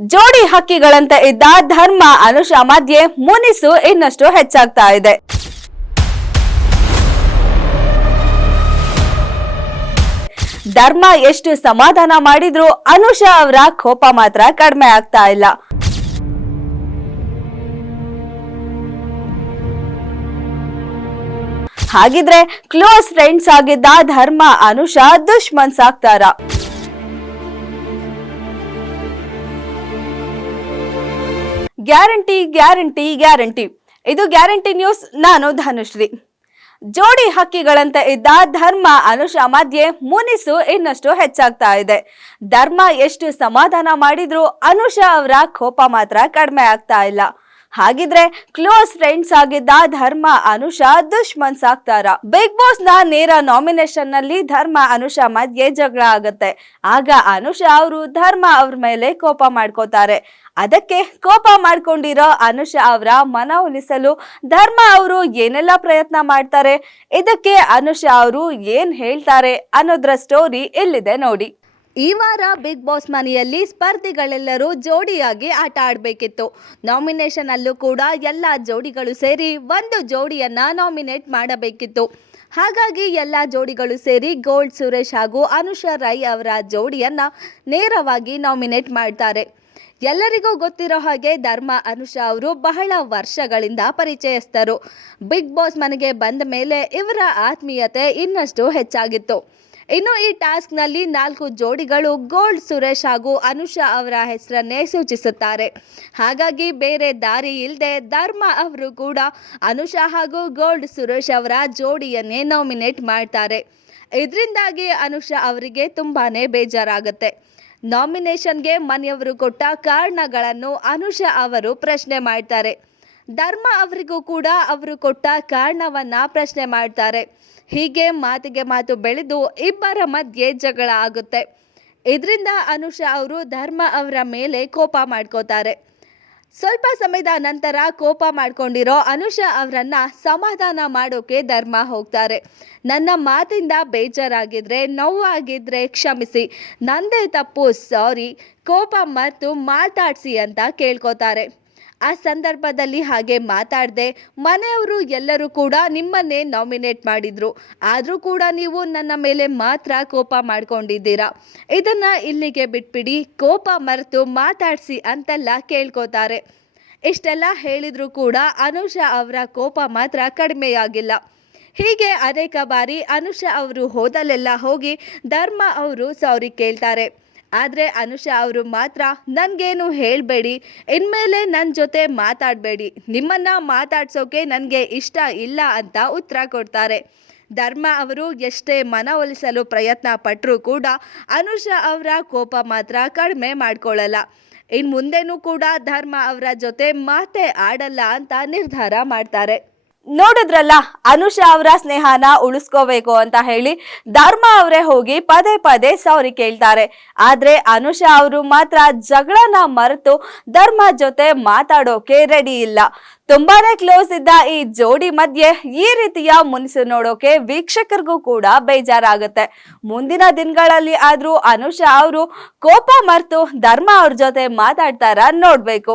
ಜೋಡಿ ಹಕ್ಕಿಗಳಂತೆ ಇದ್ದ ಧರ್ಮ ಅನುಷ ಮಧ್ಯೆ ಮುನಿಸು ಇನ್ನಷ್ಟು ಹೆಚ್ಚಾಗ್ತಾ ಇದೆ. ಧರ್ಮ ಎಷ್ಟು ಸಮಾಧಾನ ಮಾಡಿದ್ರು ಅನುಷ ಅವರ ಕೋಪ ಮಾತ್ರ ಕಡಿಮೆ ಆಗ್ತಾ ಇಲ್ಲ. ಹಾಗಿದ್ರೆ ಕ್ಲೋಸ್ ಫ್ರೆಂಡ್ಸ್ ಆಗಿದ್ದ ಧರ್ಮ ಅನುಷ ದುಶ್ಮನ್ಸ್ ಆಗ್ತಾರ ಗ್ಯಾರಂಟಿ ಗ್ಯಾರಂಟಿ ಗ್ಯಾರಂಟಿ. ಇದು ಗ್ಯಾರಂಟಿ ನ್ಯೂಸ್, ನಾನು ಧನುಶ್ರೀ. ಜೋಡಿ ಹಕ್ಕಿಗಳಂತೆ ಇದ್ದ ಧರ್ಮ ಅನುಷ ಮಧ್ಯೆ ಮುನಿಸು ಇನ್ನಷ್ಟು ಹೆಚ್ಚಾಗ್ತಾ ಇದೆ. ಧರ್ಮ ಎಷ್ಟು ಸಮಾಧಾನ ಮಾಡಿದ್ರು ಅನುಷ ಅವರ ಕೋಪ ಮಾತ್ರ ಕಡಿಮೆ ಆಗ್ತಾ ಇಲ್ಲ. ಹಾಗಿದ್ರೆ ಕ್ಲೋಸ್ ಫ್ರೆಂಡ್ಸ್ ಆಗಿದ್ದ ಧರ್ಮ ಅನುಷಾ ದುಷ್ಮನ್ ಸಾಕ್ತಾರ. ಬಿಗ್ ಬಾಸ್ನ ನೇರ ನಾಮಿನೇಷನ್ನಲ್ಲಿ ಧರ್ಮ ಅನುಷ ಮಧ್ಯೆ ಜಗಳ ಆಗುತ್ತೆ. ಆಗ ಅನುಷ ಅವರು ಧರ್ಮ ಅವ್ರ ಮೇಲೆ ಕೋಪ ಮಾಡ್ಕೋತಾರೆ. ಅದಕ್ಕೆ ಕೋಪ ಮಾಡ್ಕೊಂಡಿರೋ ಅನುಷಾ ಅವರ ಮನವೊಲಿಸಲು ಧರ್ಮ ಅವರು ಏನೆಲ್ಲ ಪ್ರಯತ್ನ ಮಾಡ್ತಾರೆ, ಇದಕ್ಕೆ ಅನುಷಾ ಅವರು ಏನ್ ಹೇಳ್ತಾರೆ ಅನ್ನೋದ್ರ ಸ್ಟೋರಿ ಇಲ್ಲಿದೆ ನೋಡಿ. ಈ ವಾರ ಬಿಗ್ ಬಾಸ್ ಮನೆಯಲ್ಲಿ ಸ್ಪರ್ಧಿಗಳೆಲ್ಲರೂ ಜೋಡಿಯಾಗಿ ಆಟ ಆಡಬೇಕಿತ್ತು. ನಾಮಿನೇಷನ್ ಅಲ್ಲೂ ಕೂಡ ಎಲ್ಲ ಜೋಡಿಗಳು ಸೇರಿ ಒಂದು ಜೋಡಿಯನ್ನ ನಾಮಿನೇಟ್ ಮಾಡಬೇಕಿತ್ತು. ಹಾಗಾಗಿ ಎಲ್ಲ ಜೋಡಿಗಳು ಸೇರಿ ಗೋಲ್ಡ್ ಸುರೇಶ್ ಹಾಗೂ ಅನುಷಾ ರೈ ಅವರ ಜೋಡಿಯನ್ನ ನೇರವಾಗಿ ನಾಮಿನೇಟ್ ಮಾಡ್ತಾರೆ. ಎಲ್ಲರಿಗೂ ಗೊತ್ತಿರೋ ಹಾಗೆ ಧರ್ಮ, ಅನುಷಾ ಅವರು ಬಹಳ ವರ್ಷಗಳಿಂದ ಪರಿಚಯಸ್ಥರು. ಬಿಗ್ ಬಾಸ್ ಮನೆಗೆ ಬಂದ ಮೇಲೆ ಇವರ ಆತ್ಮೀಯತೆ ಇನ್ನಷ್ಟು ಹೆಚ್ಚಾಗಿತ್ತು. ಇನ್ನು ಈ ಟಾಸ್ಕ್ನಲ್ಲಿ ನಾಲ್ಕು ಜೋಡಿಗಳು ಗೋಲ್ಡ್ ಸುರೇಶ್ ಹಾಗೂ ಅನುಷಾ ಅವರ ಹೆಸರನ್ನೇ ಸೂಚಿಸುತ್ತಾರೆ. ಹಾಗಾಗಿ ಬೇರೆ ದಾರಿ ಇಲ್ಲದೆ ಧರ್ಮ ಅವರು ಕೂಡ ಅನುಷಾ ಹಾಗೂ ಗೋಲ್ಡ್ ಸುರೇಶ್ ಅವರ ಜೋಡಿಯನ್ನೇ ನಾಮಿನೇಟ್ ಮಾಡ್ತಾರೆ. ಇದರಿಂದಾಗಿ ಅನುಷಾ ಅವರಿಗೆ ತುಂಬಾನೇ ಬೇಜಾರಾಗುತ್ತೆ. ನಾಮಿನೇಷನ್ಗೆ ಮನೆಯವರು ಕೊಟ್ಟ ಕಾರಣಗಳನ್ನು ಅನುಷಾ ಅವರು ಪ್ರಶ್ನೆ ಮಾಡ್ತಾರೆ. ಧರ್ಮ ಅವರಿಗೂ ಕೂಡ ಅವರು ಕೊಟ್ಟ ಕಾರಣವನ್ನ ಪ್ರಶ್ನೆ ಮಾಡ್ತಾರೆ. ಹೀಗೆ ಮಾತಿಗೆ ಮಾತು ಬೆಳೆದು ಇಬ್ಬರ ಮಧ್ಯೆ ಜಗಳ ಆಗುತ್ತೆ. ಇದರಿಂದ ಅನುಷಾ ಅವರು ಧರ್ಮ ಅವರ ಮೇಲೆ ಕೋಪ ಮಾಡ್ಕೋತಾರೆ. ಸ್ವಲ್ಪ ಸಮಯದ ನಂತರ ಕೋಪ ಮಾಡ್ಕೊಂಡಿರೋ ಅನುಷಾ ಅವರನ್ನ ಸಮಾಧಾನ ಮಾಡೋಕೆ ಧರ್ಮ ಹೋಗ್ತಾರೆ. ನನ್ನ ಮಾತಿಂದ ಬೇಜಾರಾಗಿದ್ರೆ, ನೋವಾಗಿದ್ರೆ ಕ್ಷಮಿಸಿ. ನಂದೇ ತಪ್ಪು, ಸಾರಿ. ಕೋಪ ಮರೆತು ಮಾತಾಡಿಸಿ ಅಂತ ಕೇಳ್ಕೊತಾರೆ. ಆ ಸಂದರ್ಭದಲ್ಲಿ ಹಾಗೆ ಮಾತಾಡದೆ ಮನೆಯವರು ಎಲ್ಲರೂ ಕೂಡ ನಿಮ್ಮನ್ನೇ ನಾಮಿನೇಟ್ ಮಾಡಿದ್ರು. ಆದರೂ ಕೂಡ ನೀವು ನನ್ನ ಮೇಲೆ ಮಾತ್ರ ಕೋಪ ಮಾಡ್ಕೊಂಡಿದ್ದೀರಾ? ಇದನ್ನ ಇಲ್ಲಿಗೆ ಬಿಟ್ಬಿಡಿ, ಕೋಪ ಮರೆತು ಮಾತಾಡಿಸಿ ಅಂತೆಲ್ಲ ಕೇಳ್ಕೋತಾರೆ. ಇಷ್ಟೆಲ್ಲ ಹೇಳಿದ್ರು ಕೂಡ ಅನುಷಾ ಅವರ ಕೋಪ ಮಾತ್ರ ಕಡಿಮೆಯಾಗಿಲ್ಲ. ಹೀಗೆ ಅನೇಕ ಬಾರಿ ಅನುಷಾ ಅವರು ಹೋದಲ್ಲೆಲ್ಲ ಹೋಗಿ ಧರ್ಮ ಅವರು ಸಾರಿ ಕೇಳ್ತಾರೆ. ಆದರೆ ಅನುಷಾ ಅವರು ಮಾತ್ರ ನನಗೇನು ಹೇಳಬೇಡಿ, ಇನ್ಮೇಲೆ ನನ್ನ ಜೊತೆ ಮಾತಾಡಬೇಡಿ, ನಿಮ್ಮನ್ನು ಮಾತಾಡ್ಸೋಕೆ ನನಗೆ ಇಷ್ಟ ಇಲ್ಲ ಅಂತ ಉತ್ತರ ಕೊಡ್ತಾರೆ. ಧರ್ಮ ಅವರು ಎಷ್ಟೇ ಮನವೊಲಿಸಲು ಪ್ರಯತ್ನ ಪಟ್ಟರೂ ಕೂಡ ಅನುಷಾ ಅವರ ಕೋಪ ಮಾತ್ರ ಕಡಿಮೆ ಮಾಡ್ಕೊಳ್ಳಲ್ಲ. ಇನ್ನು ಮುಂದೆನೂ ಕೂಡ ಧರ್ಮ ಅವರ ಜೊತೆ ಮಾತೇ ಆಡಲ್ಲ ಅಂತ ನಿರ್ಧಾರ ಮಾಡ್ತಾರೆ. ನೋಡಿದ್ರಲ್ಲ, ಅನುಷಾ ಅವರ ಸ್ನೇಹನ ಉಳಿಸ್ಕೋಬೇಕು ಅಂತ ಹೇಳಿ ಧರ್ಮ ಅವರೇ ಹೋಗಿ ಪದೇ ಪದೇ ಸಾರಿ ಕೇಳ್ತಾರೆ. ಆದ್ರೆ ಅನುಷಾ ಅವರು ಮಾತ್ರ ಜಗಳನ ಮರೆತು ಧರ್ಮ ಜೊತೆ ಮಾತಾಡೋಕೆ ರೆಡಿ ಇಲ್ಲ. ತುಂಬಾನೇ ಕ್ಲೋಸ್ ಇದ್ದ ಈ ಜೋಡಿ ಮಧ್ಯೆ ಈ ರೀತಿಯ ಮುನಿಸು ನೋಡೋಕೆ ವೀಕ್ಷಕರಿಗೂ ಕೂಡ ಬೇಜಾರಾಗುತ್ತೆ. ಮುಂದಿನ ದಿನಗಳಲ್ಲಿ ಆದ್ರೂ ಅನುಷಾ ಅವರು ಕೋಪ ಮರೆತು ಧರ್ಮ ಅವ್ರ ಜೊತೆ ಮಾತಾಡ್ತಾರ ನೋಡ್ಬೇಕು.